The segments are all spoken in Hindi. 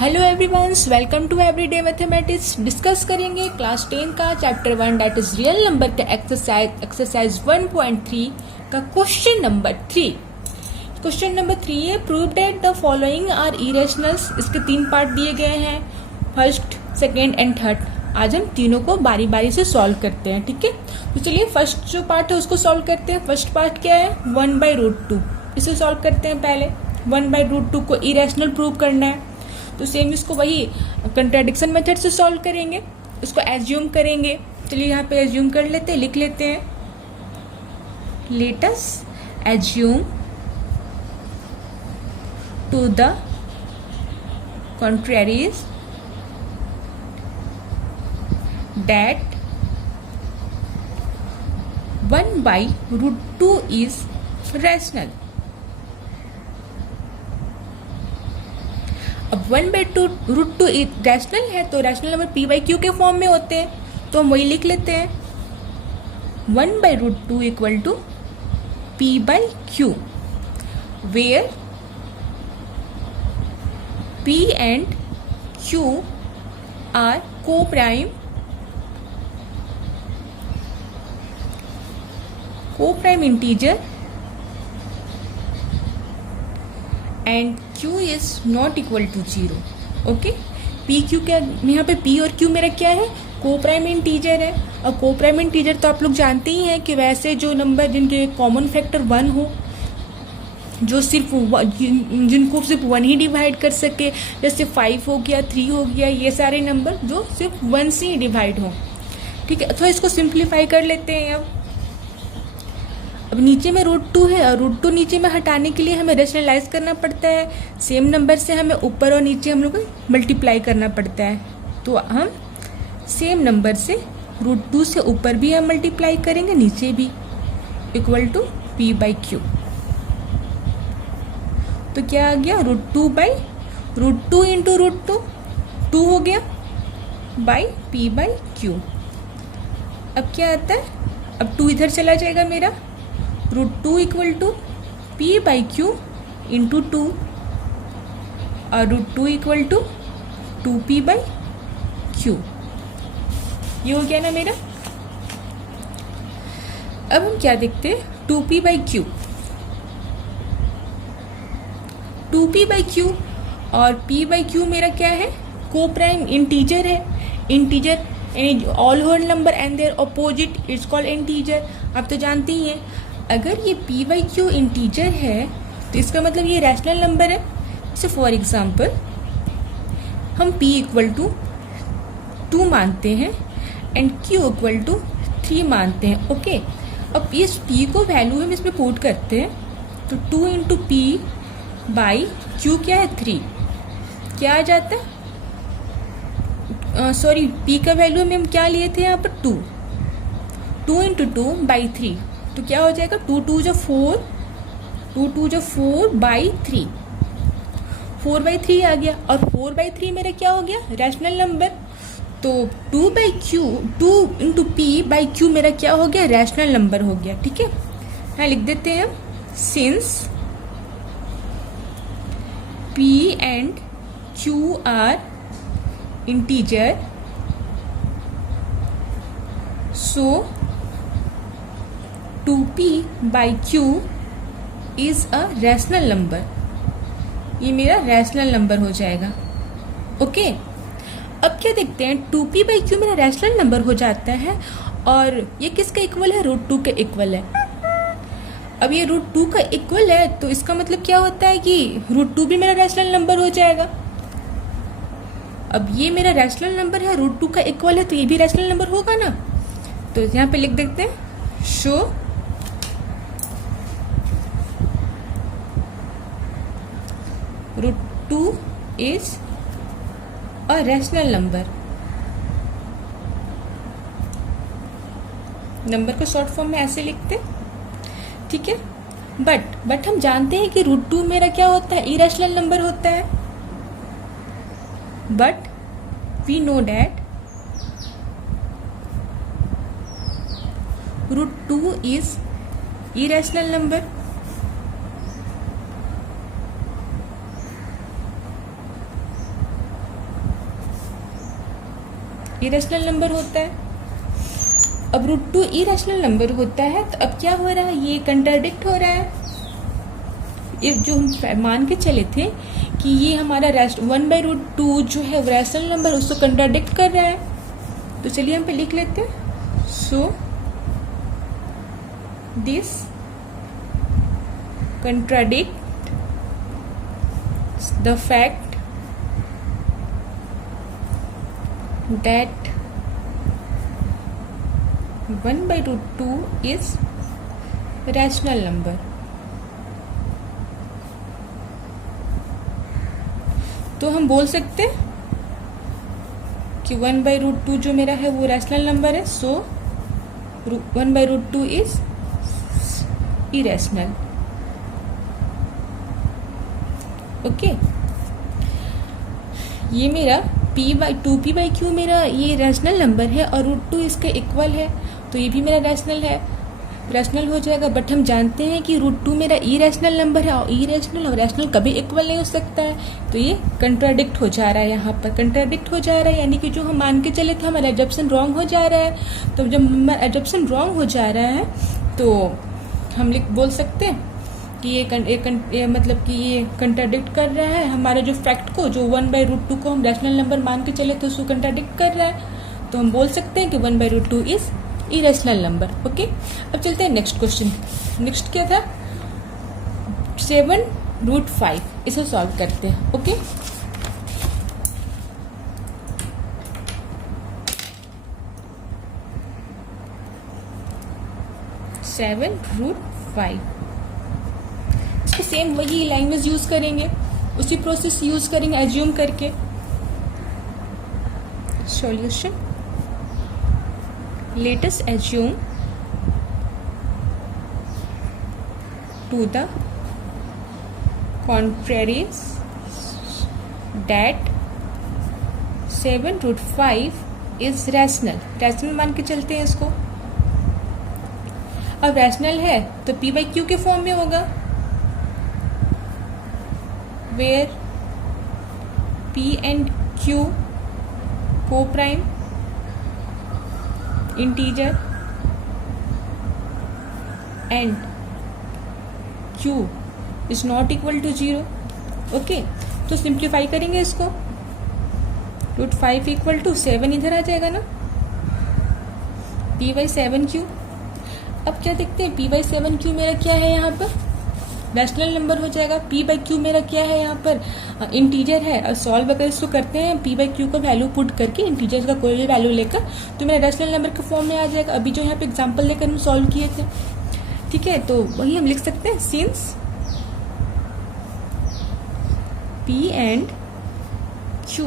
Hello everyone's, welcome to everyday mathematics. Discuss करेंगे क्लास 10 का chapter 1 that is real number का एक्सरसाइज 1.3 का क्वेश्चन नंबर 3। क्वेश्चन नंबर 3 है prove that the following are irrationals. इसके 3 पार्ट दिए गए हैं, फर्स्ट, सेकेंड एंड थर्ड। आज हम तीनों को बारी बारी से सॉल्व करते हैं, ठीक है। तो चलिए फर्स्ट जो पार्ट है उसको सॉल्व करते हैं। फर्स्ट पार्ट क्या है, 1/√2। इसे सॉल्व करते हैं। पहले 1/√2 को इरेशनल प्रूव करना है, तो सेम इसको वही कंट्राडिक्शन मेथड से सॉल्व करेंगे, उसको एज्यूम करेंगे। चलिए यहाँ पे एज्यूम कर लेते हैं, लिख लेते हैं। Let us assume to the contraries that 1/√2 is rational। अब 1/√2 रैशनल है, तो रैशनल नंबर p/q के फॉर्म में होते हैं, तो हम वही लिख लेते हैं 1/√2 equal to p/q, where p and q are co-prime integer and q is not equal to 0। Okay, p q क्या, यहाँ पे p और q मेरा क्या है, को-प्राइम इंटीजर है। और को-प्राइम इंटीजर तो आप लोग जानते ही हैं कि वैसे जो नंबर जिनके कॉमन फैक्टर 1 हो, जो सिर्फ जिनको सिर्फ 1 ही डिवाइड कर सके, जैसे 5 हो गया, 3 हो गया, ये सारे नंबर जो सिर्फ 1 से ही डिवाइड हो, ठीक है। तो इसको सिंप्लीफाई कर लेते हैं। अब नीचे में √2 है, और √2 नीचे में हटाने के लिए हमें रेशनलाइज करना पड़ता है। सेम नंबर से हमें ऊपर और नीचे हम लोग को मल्टीप्लाई करना पड़ता है, तो हम सेम नंबर से √2 से ऊपर भी हम मल्टीप्लाई करेंगे, नीचे भी, इक्वल टू p/q। तो क्या आ गया, √2 इंटू √2, 2 हो गया, बाई p/q। अब क्या आता है, अब 2 इधर चला जाएगा मेरा, √2 इक्वल टू p/q इंटू 2, और √2 इक्वल टू 2p/q। ये हो गया ना मेरा। अब हम क्या देखते हैं, 2p/q, 2p/q और p/q मेरा क्या है, को-प्राइम इंटीजर है। इंटीजर यानी all whole number and their opposite it's called integer. आप तो जानते ही हैं, अगर ये p/q इंटीजर है तो इसका मतलब ये रैशनल नंबर है। जैसे फॉर एग्जांपल हम p इक्वल टू 2 मानते हैं एंड q इक्वल टू 3 मानते हैं। ओके, अब इस p को वैल्यू हम इसमें पुट करते हैं, तो 2 इंटू p/q क्या है, 3। क्या आ जाता है, सॉरी, p का वैल्यू में हम क्या लिए थे यहाँ पर, 2 इंटू 2/3, तो क्या हो जाएगा, 2 2 जो 4, 2 2 जो 4/3, 4/3 आ गया। और 4/3 मेरा क्या हो गया, रैशनल नंबर। तो 2 इंटू p/q मेरा क्या हो गया, रैशनल नंबर हो गया, ठीक है। हाँ, लिख देते हैं हम, since p and q are integer, so 2p/q is a rational number. ये मेरा रैशनल नंबर हो जाएगा। ओके, अब क्या देखते हैं, 2p/q मेरा रैशनल नंबर हो जाता है, और ये किसका इक्वल है, √2 के इक्वल है। अब ये √2 का इक्वल है, तो इसका मतलब क्या होता है कि √2 भी मेरा रैशनल नंबर हो जाएगा। अब ये मेरा रैशनल नंबर है, √2 का इक्वल है, तो ये भी रैशनल नंबर होगा ना। तो यहाँ पे लिख देते हैं, show √2 is a rational number. Number को शॉर्ट फॉर्म में ऐसे लिखते, ठीक है। बट हम जानते हैं कि √2 मेरा क्या होता है, इरेशनल नंबर होता है। But we know that √2 is irrational number. Irrational number होता है। अब रूट 2 इरेशनल नंबर होता है, तो अब क्या हो रहा है, ये कंट्राडिक्ट हो रहा है। ये जो हम मान के चले थे कि ये हमारा 1/√2 जो है रैशनल नंबर, उसको कंट्राडिक्ट कर रहा है। तो चलिए हम पे लिख लेते हैं। सो this contradict the fact that 1/√2 is rational number। तो हम बोल सकते हैं कि 1/√2 जो मेरा है वो रैशनल नंबर है, सो 1/√2 इज इरेशनल। ओके, ये मेरा p/2p/q मेरा ये रैशनल नंबर है और √2 इसका इक्वल है, तो ये भी मेरा रैशनल है, रैशनल हो जाएगा। बट हम जानते हैं कि √2 मेरा इरेशनल नंबर है और इरेशनल और रैशनल कभी इक्वल नहीं हो सकता है, तो ये कंट्राडिक्ट हो जा रहा है। यहाँ पर कंट्राडिक्ट हो जा रहा है, यानी कि जो हम मान के चले थे हमारा एजम्पशन रॉन्ग हो जा रहा है। तो जब हमारा एजम्पशन रॉन्ग हो जा रहा है तो हम बोल सकते हैं कि ये मतलब कि ये कंट्राडिक्ट कर रहा है हमारे जो फैक्ट को, जो 1/√2 को हम रैशनल नंबर मान के चले थे उसको कंट्राडिक्ट कर रहा है। तो हम बोल सकते हैं कि 1/√2 इज इरेशनल नंबर। ओके, अब चलते हैं नेक्स्ट क्वेश्चन। नेक्स्ट क्या था, 7√5, इसे सॉल्व करते हैं। ओके, सेवन रूट 5, इसको सेम वही लैंग्वेज यूज करेंगे, उसी प्रोसेस यूज करेंगे एज्यूम करके। Solution, let us assume to the contraries that 7√5 is rational। Rational मान के चलते हैं इसको। अब रैशनल है तो p/q के फॉर्म में होगा, where p and q co-prime integer and q is not equal to 0। Okay, तो सिंप्लीफाई करेंगे इसको, √5 इक्वल टू 7 इधर आ जाएगा ना, p/7q। अब क्या देखते हैं, p/7q मेरा क्या है, यहाँ पर रैशनल नंबर हो जाएगा। p/q मेरा क्या है, यहाँ पर इंटीजर है। और सॉल्व अगर इसको करते हैं p/q का वैल्यू पुट करके, इंटीजर का कोई भी वैल्यू लेकर, तो मेरा रैशनल नंबर के फॉर्म में आ जाएगा। अभी जो यहाँ पे एग्जांपल लेकर हम सॉल्व किए थे, ठीक है, तो वही हम लिख सकते हैं, since p and q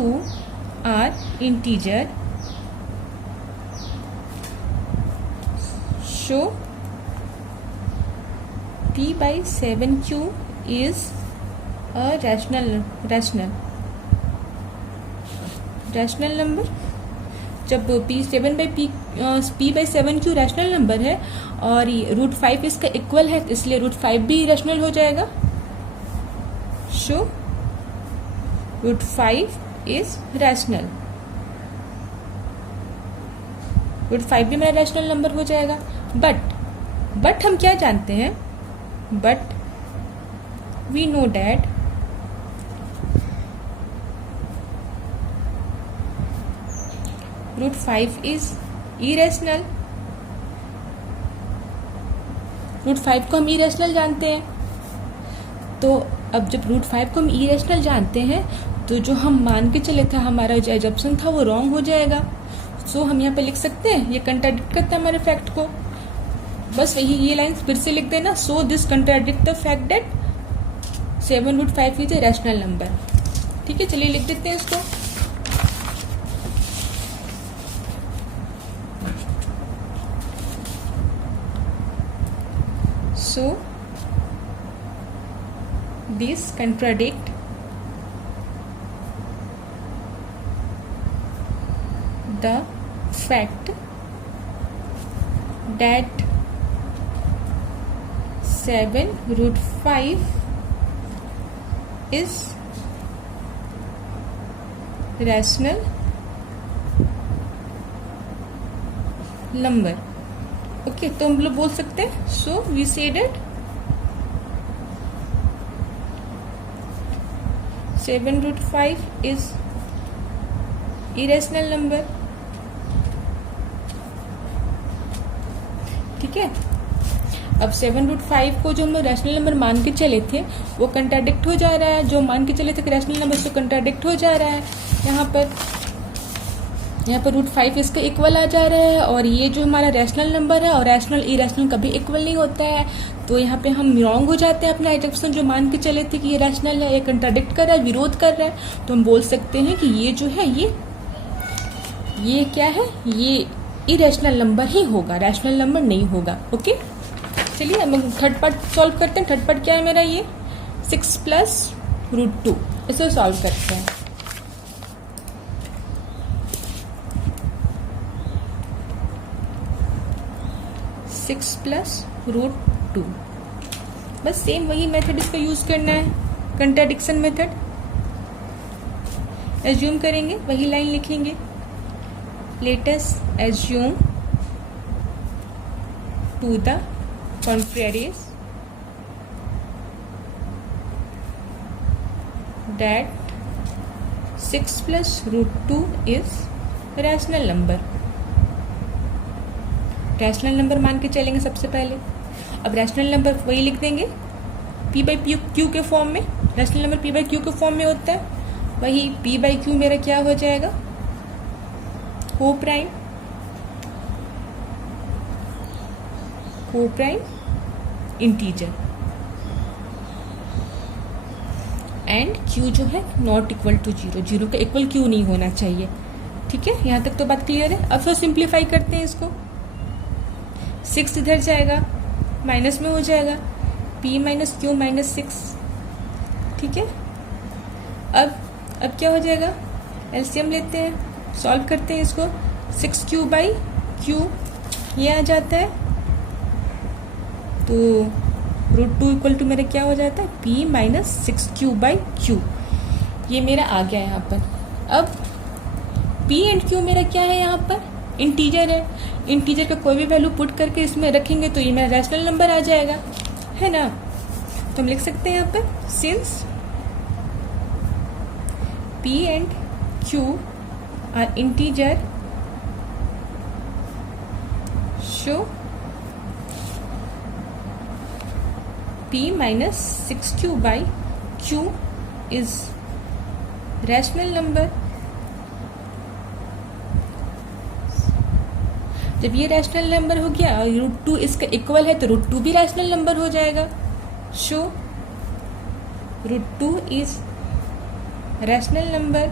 are integer, so p/7q is a rational number। जब p/7q रैशनल नंबर है और √5 इसका इक्वल है, इसलिए √5 भी रैशनल हो जाएगा। सो √5 इज रैशनल, √5 भी मेरा रैशनल नंबर हो जाएगा। बट हम क्या जानते हैं, but we know that √5 is irrational। √5 को हम irrational जानते हैं, तो अब जब √5 को हम irrational जानते हैं तो जो हम मान के चले थे हमारा जो एजम्पशन था वो रॉन्ग हो जाएगा। सो हम यहाँ पे लिख सकते हैं ये कंट्राडिक्ट करता है हमारे फैक्ट को। बस वही ये लाइन फिर से लिख देना, so this contradict the fact that 7√5 is a rational number. ठीक है, चलिए लिख देते हैं इसको। So this contradict the fact that 7√5 is rational number. Okay, तो हम लोग बोल सकते हैं so we say that 7√5 is irrational number. ठीक है, अब 7√5 को जो हम लोग रैशनल नंबर मान के चले थे वो कंट्राडिक्ट हो जा रहा है, जो मान के चले थे कि रैशनल नंबर से कंट्राडिक्ट हो जा रहा है। यहाँ पर √5 इसका इक्वल आ जा रहा है, और ये जो हमारा रैशनल नंबर है और रैशनल इरेशनल कभी इक्वल नहीं होता है, तो यहाँ पे हम रॉन्ग हो जाते हैं अपना एजम्पशन। जो मान के चले थे कि ये रैशनल है, ये कंट्राडिक्ट कर रहा है, विरोध कर रहा है, तो हम बोल सकते हैं कि ये जो है ये क्या है, ये इरेशनल नंबर ही होगा, रैशनल नंबर नहीं होगा। ओके, चलिए हम थर्ड पार्ट सॉल्व करते हैं। थर्ड पार्ट क्या है मेरा, ये 6 + √2, इसे सॉल्व करते हैं। सिक्स प्लस √2, बस सेम वही मेथड इसका यूज करना है, कंट्राडिक्शन मेथड। एज्यूम करेंगे, वही लाइन लिखेंगे, let us assume to the contraries that 6 + √2 is rational number। Rational number मान के चलेंगे सबसे पहले। अब रैशनल नंबर वही लिख देंगे P/Q के फॉर्म में। रैशनल नंबर P/Q के फॉर्म में होता है, वही P/Q मेरा क्या हो जाएगा, कोप्राइम इंटीजर, एंड Q जो है नॉट इक्वल टू 0, 0 का इक्वल Q नहीं होना चाहिए। ठीक है, यहाँ तक तो बात क्लियर है। अब फिर सिंप्लीफाई करते हैं इसको, 6 इधर जाएगा, माइनस में हो जाएगा, P - Q - 6। ठीक है, अब क्या हो जाएगा, एलसीएम लेते हैं, सॉल्व करते हैं इसको। 6Q/Q ये आ जाता है, तो √2 इक्वल टू मेरा क्या हो जाता है, P - 6Q/Q। ये मेरा आ गया यहाँ पर। अब P एंड Q मेरा क्या है, यहाँ पर इंटीजर है। इंटीजर का कोई भी वैल्यू पुट करके इसमें रखेंगे तो ये मेरा रैशनल नंबर आ जाएगा, है ना। तो हम लिख सकते हैं यहाँ पर, since P and Q are integer, show P - 6Q/Q is rational number। जब ये रैशनल नंबर हो गया और √2 इसका इक्वल है तो √2 भी रैशनल नंबर हो जाएगा। Show √2 is rational number.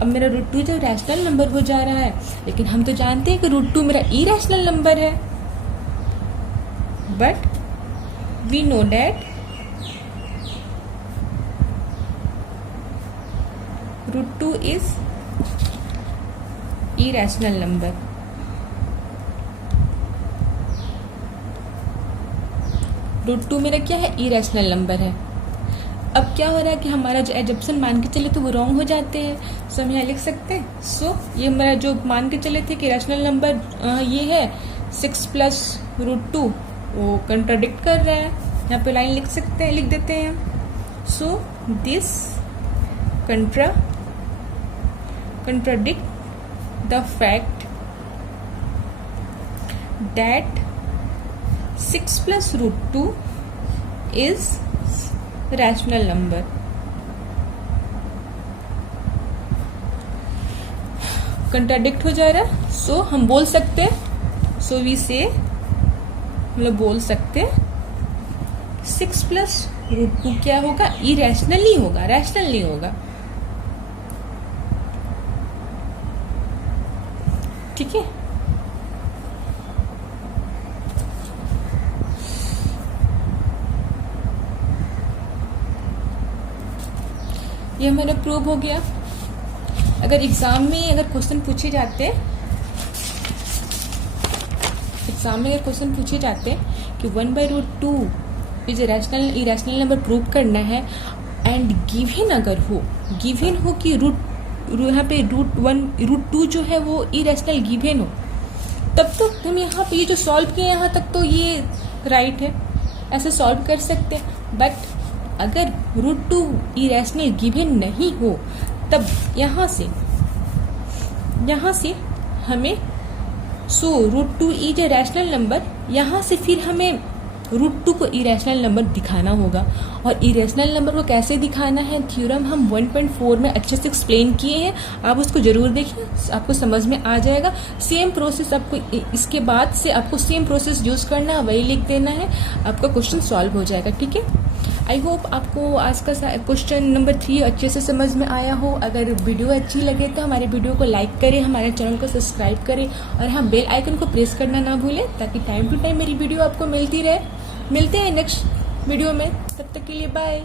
अब मेरा √2 जो रैशनल नंबर हो जा रहा है, लेकिन हम तो जानते हैं कि √2 मेरा इरेशनल नंबर है, but we know that √2 is irrational number। √2 मेरा क्या है, irrational नंबर है। अब क्या हो रहा है कि हमारा जो एजम्पशन मान के चले तो वो रॉन्ग हो जाते हैं। सो हम यहाँ लिख सकते हैं, सो ये हमारा जो मान के चले थे कि रैशनल नंबर ये है 6 + √2, वो कंट्राडिक्ट कर रहा है। यहाँ पे लाइन लिख सकते हैं, लिख देते हैं, so this contradict the fact that 6 + √2 is rational number। Contradict हो जा रहा है, सो हम बोल सकते हैं, सो वी से मतलब बोल सकते हैं 6 + √2 क्या होगा, इरेशनल ही होगा, रैशनल नहीं होगा। ठीक है, ये हमारा प्रूव हो गया। अगर एग्जाम में अगर क्वेश्चन पूछे जाते कि 1/√2 is rational irrational number prove करना है, एंड गिवन अगर हो, गिवन हो कि यहाँ पे √2 जो है वो इरेशनल गिवन हो, तब तो हम यहाँ पे ये जो सॉल्व किए यहाँ तक तो ये राइट है, ऐसे सॉल्व कर सकते हैं। बट अगर √2 इरेशनल गिवन नहीं हो, तब यहाँ से हमें √2 इज ए रैशनल नंबर, यहाँ से फिर हमें √2 को इरेशनल नंबर दिखाना होगा। और इरेशनल नंबर को कैसे दिखाना है, थ्योरम हम 1.4 में अच्छे से एक्सप्लेन किए हैं, आप उसको जरूर देखिए, आपको समझ में आ जाएगा। सेम प्रोसेस आपको इसके बाद से आपको सेम प्रोसेस यूज करना है, वही लिख देना है, आपका क्वेश्चन सॉल्व हो जाएगा। ठीक है, आई होप आपको आज का क्वेश्चन नंबर 3 अच्छे से समझ में आया हो। अगर वीडियो अच्छी लगे तो हमारे वीडियो को लाइक करें, हमारे चैनल को सब्सक्राइब करें और हाँ, बेल आइकन को प्रेस करना ना भूलें, ताकि टाइम टू टाइम मेरी वीडियो आपको मिलती रहे। मिलते हैं नेक्स्ट वीडियो में, तब तक के लिए बाय।